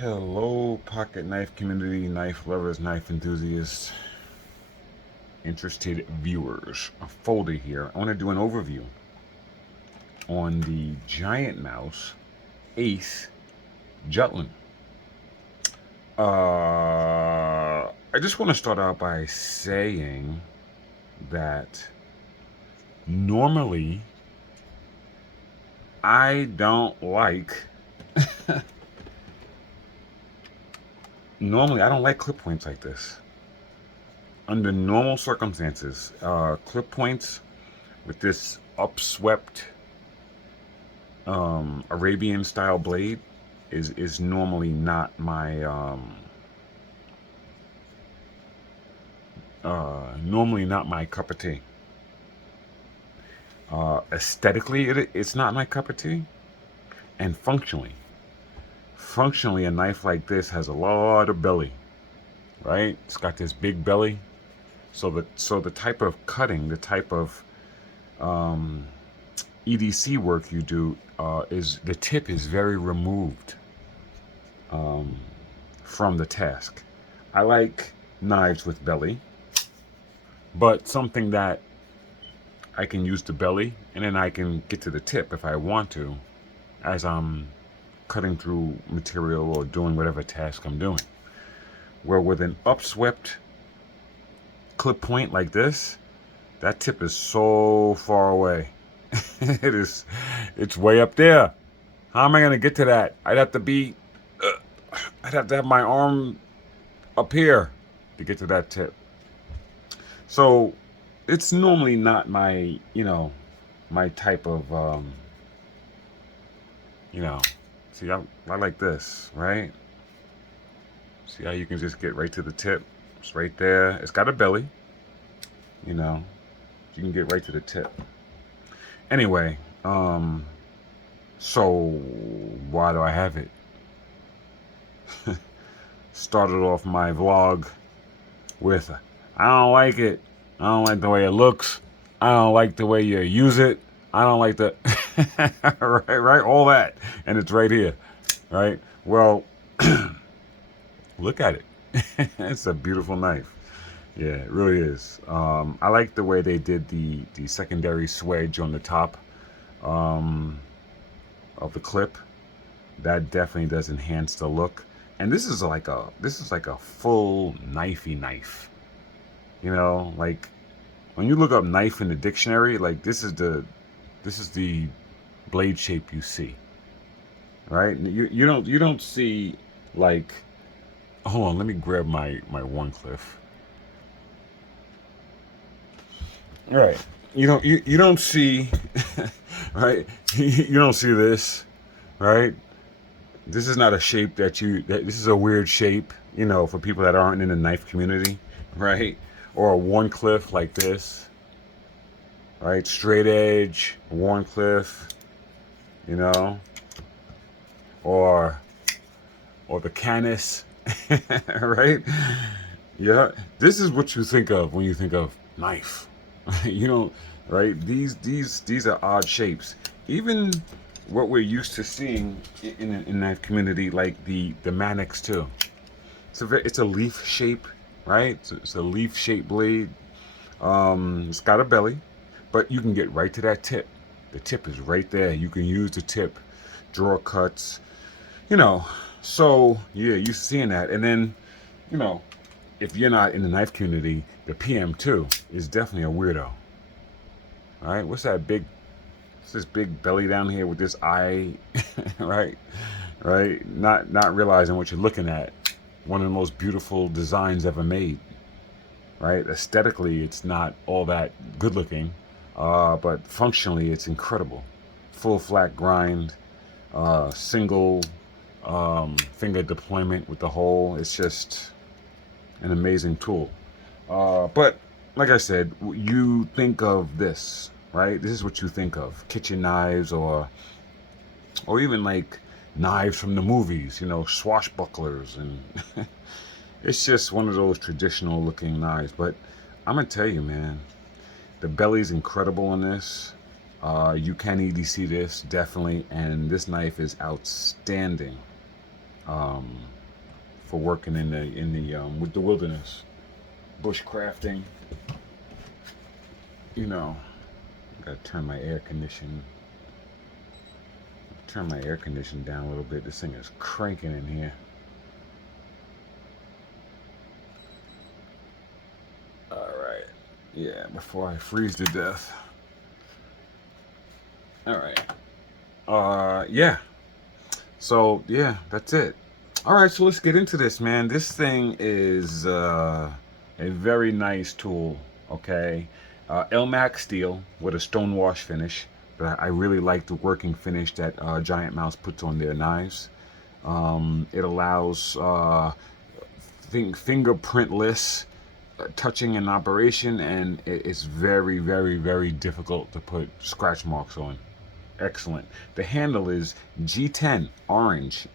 Hello, pocket knife community, knife lovers, knife enthusiasts, interested viewers. A folder here. I want to do an overview on the GiantMouse Ace Jutland. I just want to start out by saying that normally I don't like normally I don't like clip points like this. Under normal circumstances, clip points with this upswept Arabian style blade is normally not my cup of tea. Aesthetically, it's not my cup of tea, and functionally, a knife like this has a lot of belly, right? It's got this big belly, so the type of cutting, the type of EDC work you do is the tip is very removed from the task. I like knives with belly, but something that I can use the belly and then I can get to the tip if I want to as I'm cutting through material or doing whatever task I'm doing. Where with an upswept clip point like this, that tip is so far away. It's way up there. How am I going to get to that? I'd have to have my arm up here to get to that tip. So it's normally not my, my type of, you know, see, I like this, right? See how you can just get right to the tip? It's right there. It's got a belly, you know, you can get right to the tip. Anyway, so why do I have it? Started off my vlog with, I don't like it. I don't like the way it looks. I don't like the way you use it. I don't like the, right, all that. And it's right here, right? Well, look at it. It's a beautiful knife. Yeah, it really is. I like the way they did the secondary swedge on the top of the clip. That definitely does enhance the look. And this is like a full knifey knife. You know, like when you look up knife in the dictionary, like this is the blade shape you see, right? You don't see like, hold on, let me grab my one cliff. Right. You don't see right? You don't see this, right? This is not a shape this is a weird shape, for people that aren't in the knife community, right? Or a one cliff like this, right? Straight edge, one cliff, you know, or the canis, right? Yeah, this is what you think of when you think of knife. You don't, right? These are odd shapes. Even what we're used to seeing in that community, like the Mannix too. It's a leaf shape, right? It's a leaf shaped blade. It's got a belly, but you can get right to that tip. The tip is right there. You can use the tip, draw cuts, you know. So yeah, you seeing that, and then, you know, if you're not in the knife community, the PM2 is definitely a weirdo. All right, what's this big belly down here with this eye, right? Right? Not realizing what you're looking at. One of the most beautiful designs ever made, right? Aesthetically, it's not all that good looking, but functionally, it's incredible. Full flat grind, single finger deployment with the hole. It's just an amazing tool. But like I said, you think of this, right? This is what you think of: kitchen knives, or even like knives from the movies, swashbucklers, and it's just one of those traditional looking knives. But I'm gonna tell you, man, the belly's incredible on this. You can EDC this definitely, and this knife is outstanding. um, for working in the with the wilderness, bushcrafting. You know, gotta turn my air condition down a little bit. This thing is cranking in here. All right, yeah, before I freeze to death. All right. Yeah. So yeah, that's it. All right, so let's get into this, man. This thing is a very nice tool. Okay, Elmax steel with a stonewash finish, but I really like the working finish that GiantMouse puts on their knives. It allows fingerprintless touching in operation, and it's very, very, very difficult to put scratch marks on. Excellent. The handle is G10 orange.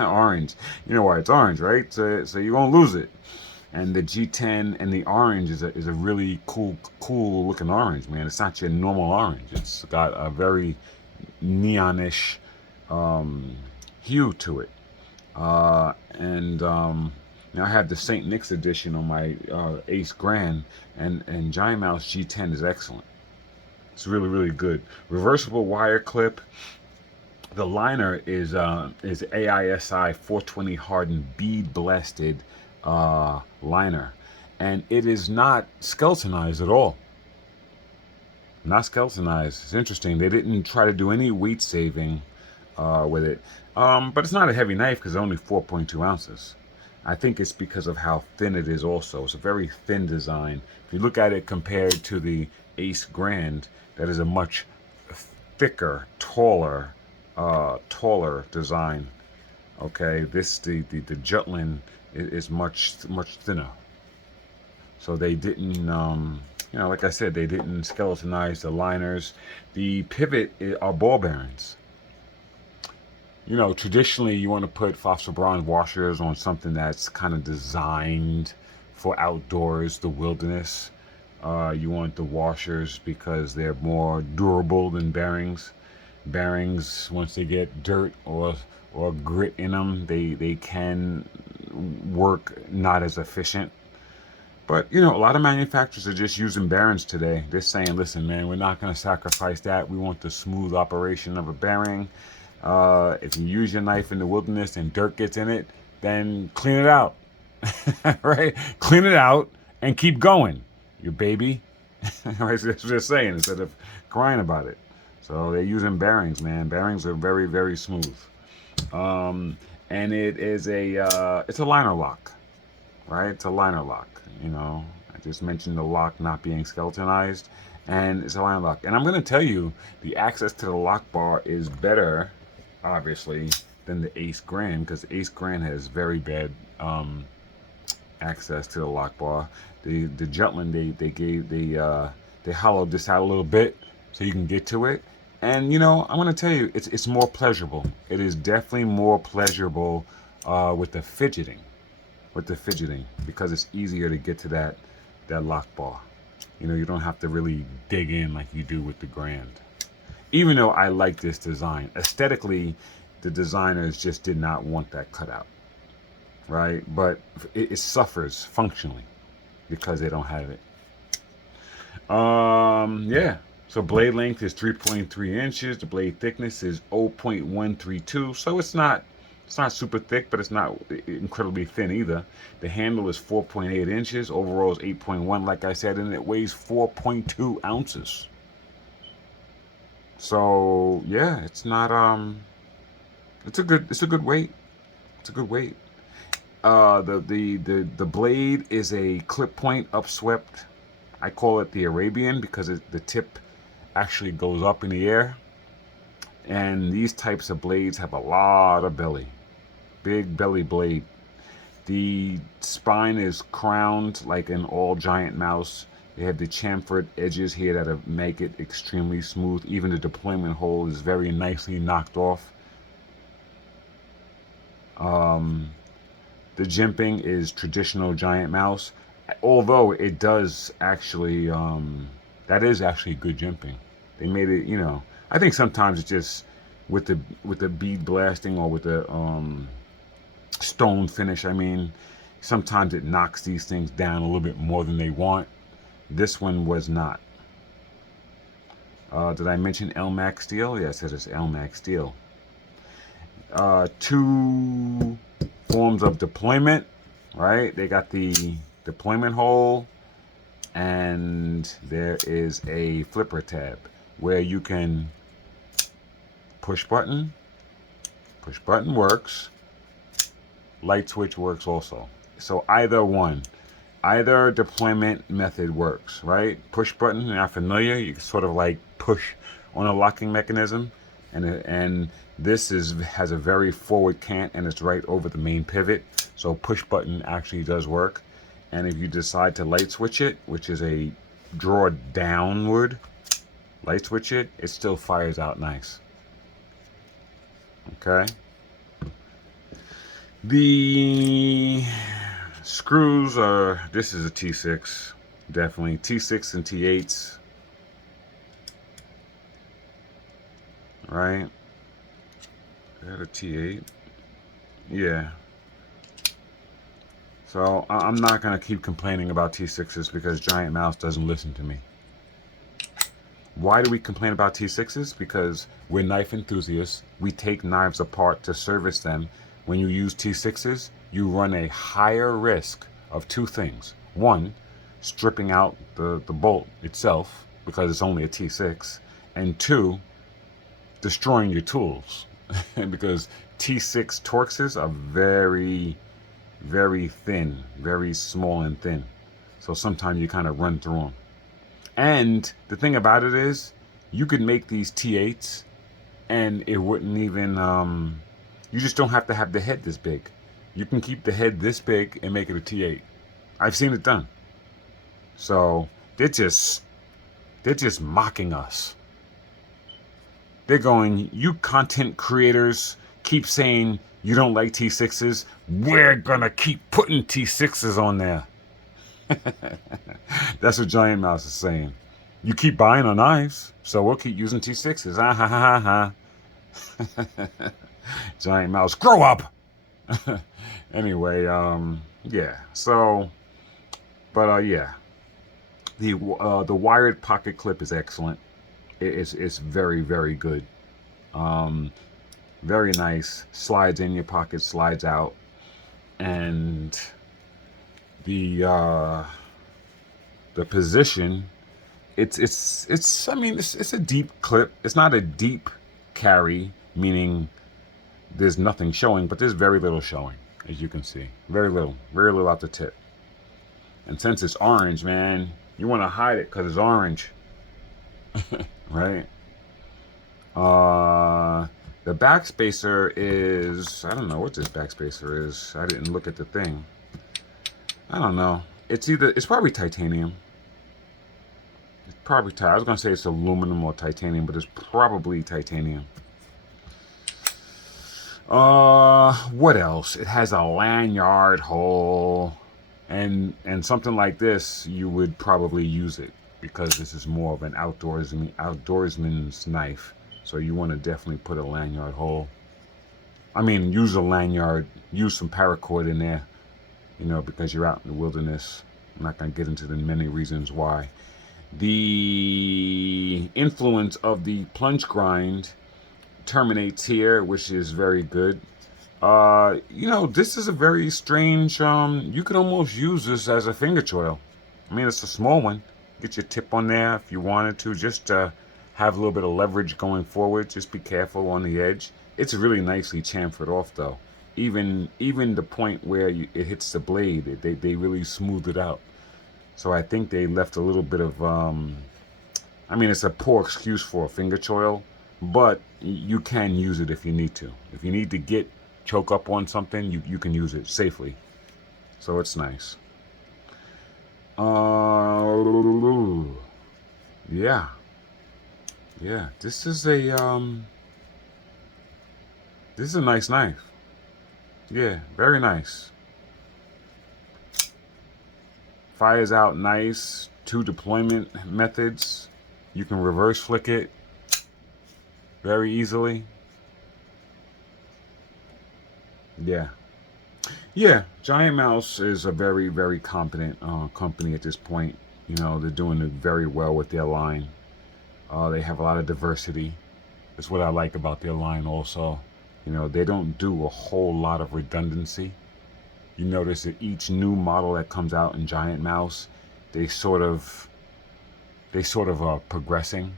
Orange. You know why it's orange, right? So you won't lose it. And the G10 and the orange is a really cool looking orange, man. It's not your normal orange. It's got a very neonish hue to it. And Now I have the St. Nick's edition on my Ace Grand, and GiantMouse G10 is excellent. It's really, really good. Reversible wire clip. The liner is AISI 420 hardened bead blasted liner, and it is not skeletonized at all. Not skeletonized. It's interesting. They didn't try to do any weight saving with it, but it's not a heavy knife because it's only 4.2 ounces. I think it's because of how thin it is also. It's a very thin design. If you look at it compared to the Ace Grand, that is a much thicker, taller design. Okay, the Jutland is much thinner. So they didn't, like I said, they didn't skeletonize the liners. The pivot are ball bearings. Traditionally you want to put phosphor bronze washers on something that's kind of designed for outdoors, the wilderness. You want the washers because they're more durable than bearings. Bearings, once they get dirt or grit in them, they can work not as efficient. But a lot of manufacturers are just using bearings today. They're saying, listen, man, we're not going to sacrifice that. We want the smooth operation of a bearing. If you use your knife in the wilderness and dirt gets in it, then clean it out. Right? Clean it out and keep going, you baby. Right? That's what they're saying instead of crying about it. So they're using bearings, man. Bearings are very, very smooth. And it's a liner lock, right? It's a liner lock. I just mentioned the lock not being skeletonized, and it's a liner lock. And I'm going to tell you, the access to the lock bar is better, obviously, than the Ace Grand, because the Ace Grand has very bad access to the lock bar. The Jutland, they hollowed this out a little bit so you can get to it. And I'm going to tell you, it's more pleasurable. It is definitely more pleasurable with the fidgeting, because it's easier to get to that lock bar. You don't have to really dig in like you do with the Grand. Even though I like this design, aesthetically, the designers just did not want that cutout, right? But it suffers functionally because they don't have it. Yeah. So blade length is 3.3 inches. The blade thickness is 0.132. So it's not super thick, but it's not incredibly thin either. The handle is 4.8 inches. Overall is 8.1, like I said, and it weighs 4.2 ounces. So yeah, it's not it's a good weight. It's a good weight. The blade is a clip point upswept. I call it the Arabian because the tip actually goes up in the air. And these types of blades have a lot of belly. Big belly blade. The spine is crowned like an all GiantMouse. They have the chamfered edges here that make it extremely smooth. Even the deployment hole is very nicely knocked off. The jimping is traditional GiantMouse, although it does actually, that is actually good jimping. They made it, I think sometimes it's just with the bead blasting or with the stone finish. I mean, sometimes it knocks these things down a little bit more than they want. This one was not. Did I mention LMAX steel? Yes, it is LMAX steel. Two forms of deployment, right? They got the deployment hole, and there is a flipper tab where you can push button works, light switch works also. So either deployment method works, right? Push button, you're not familiar, you can sort of like push on a locking mechanism, and this has a very forward cant, and it's right over the main pivot, so push button actually does work. And if you decide to light switch it, which is a draw downward, light switch it, it still fires out nice. Okay. The screws are, this is a T6, definitely. T6 and T8s. Right? Is that a T8? Yeah. So I'm not going to keep complaining about T6s because GiantMouse doesn't listen to me. Why do we complain about T6s? Because we're knife enthusiasts. We take knives apart to service them. When you use T6s, you run a higher risk of two things. One, stripping out the bolt itself because it's only a T6. And two, destroying your tools because T6 Torxes are very, very thin, very small and thin. So sometimes you kind of run through them. And the thing about it is, you could make these T8s and it wouldn't even, you just don't have to have the head this big. You can keep the head this big and make it a T8. I've seen it done. So they're just mocking us. They're going, you content creators keep saying you don't like T6s. We're gonna keep putting T6s on there. That's what GiantMouse is saying. You keep buying our knives, so we'll keep using T6s. Ah ha ha ha ha. GiantMouse, grow up. Anyway, yeah. So, but yeah, the wired pocket clip is excellent. It's very, very good. Very nice. Slides in your pocket, slides out, and the position. It's. I mean, it's a deep clip. It's not a deep carry, meaning there's nothing showing, but there's very little showing, as you can see. Very little out the tip. And since it's orange, man, you want to hide it because it's orange. Right? The backspacer is, I don't know what this backspacer is. I didn't look at the thing. I don't know. It's probably titanium. It's probably I was gonna say it's aluminum or titanium, but it's probably titanium. What else? It has a lanyard hole, and something like this, you would probably use it because this is more of an outdoorsman's knife. So you want to definitely put a lanyard hole. I mean, use a lanyard, use some paracord in there, you know, because you're out in the wilderness. I'm not going to get into the many reasons why. The influence of the plunge grind terminates here, which is very good. You know, this is a very strange, you could almost use this as a finger choil. I mean, it's a small one. Get your tip on there if you wanted to, just to have a little bit of leverage going forward. Just be careful on the edge. It's really nicely chamfered off though. Even the point where it hits the blade, they really smooth it out. So I think they left a little bit of, I mean, it's a poor excuse for a finger choil, but you can use it if you need to. If you need to choke up on something, you can use it safely. So it's nice. Yeah. Yeah, this is a nice knife. Yeah, very nice. Fires out nice. 2 deployment methods. You can reverse flick it very easily. Yeah. Yeah, GiantMouse is a very, very competent company at this point. You know, they're doing it very well with their line. They have a lot of diversity. That's what I like about their line also. You know, they don't do a whole lot of redundancy. You notice that each new model that comes out in GiantMouse, they sort of are progressing.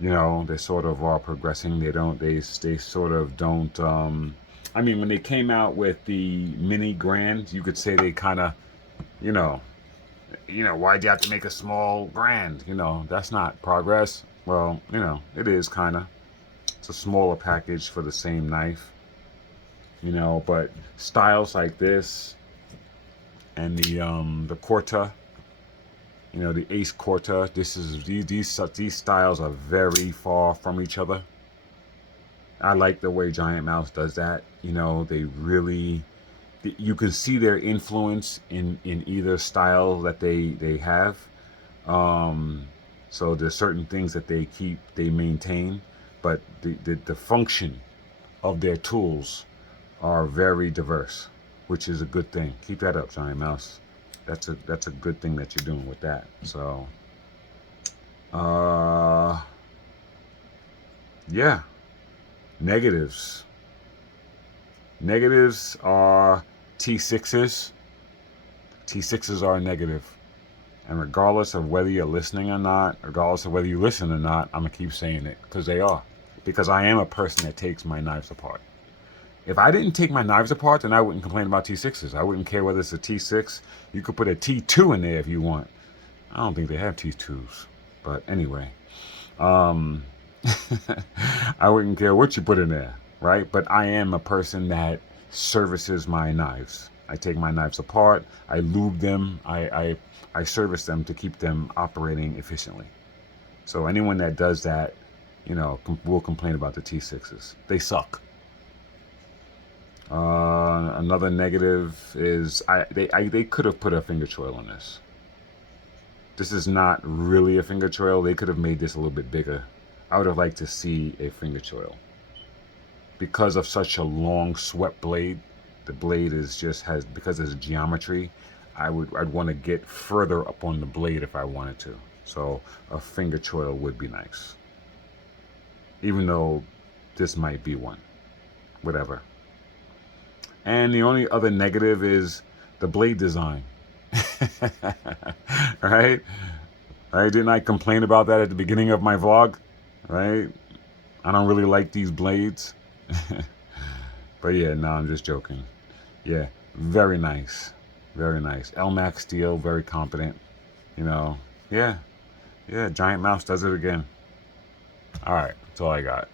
You know, they sort of are progressing. They sort of don't I mean, when they came out with the mini grand, you could say they kind of, you know, why'd you have to make a small grand? You know, that's not progress. Well, you know, it is kind of. It's a smaller package for the same knife, you know, but styles like this and the Corta, you know, the Ace Corta, these styles are very far from each other. I like the way GiantMouse does that. You know, they really, you can see their influence in either style that they have. Um, so there's certain things that they maintain, but the function of their tools are very diverse, which is a good thing. Keep that up, GiantMouse. That's a good thing that you're doing with that. So, uh, yeah. Negatives. Negatives are T6s. T6s are a negative. And regardless of whether you're listening or not, regardless of whether you listen or not, I'm going to keep saying it because they are. Because I am a person that takes my knives apart. If I didn't take my knives apart, then I wouldn't complain about T6s. I wouldn't care whether it's a T6. You could put a T2 in there if you want. I don't think they have T2s. But anyway, um, I wouldn't care what you put in there, right? But I am a person that services my knives. I take my knives apart, I lube them, I service them to keep them operating efficiently. So anyone that does that, you know, will complain about the T6s. They suck. Another negative is they could have put a finger choil on this. This is not really a finger choil. They could have made this a little bit bigger. I would have liked to see a finger choil. Because of such a long swept blade, the blade is just has because of the geometry. I'd want to get further up on the blade if I wanted to. So a finger choil would be nice. Even though this might be one. Whatever. And the only other negative is the blade design. Right? Right? Didn't I complain about that at the beginning of my vlog? Right? I don't really like these blades. But yeah, no, I'm just joking. Yeah, very nice. Very nice. LMAX steel, very competent. You know, yeah. Yeah, GiantMouse does it again. All right, that's all I got.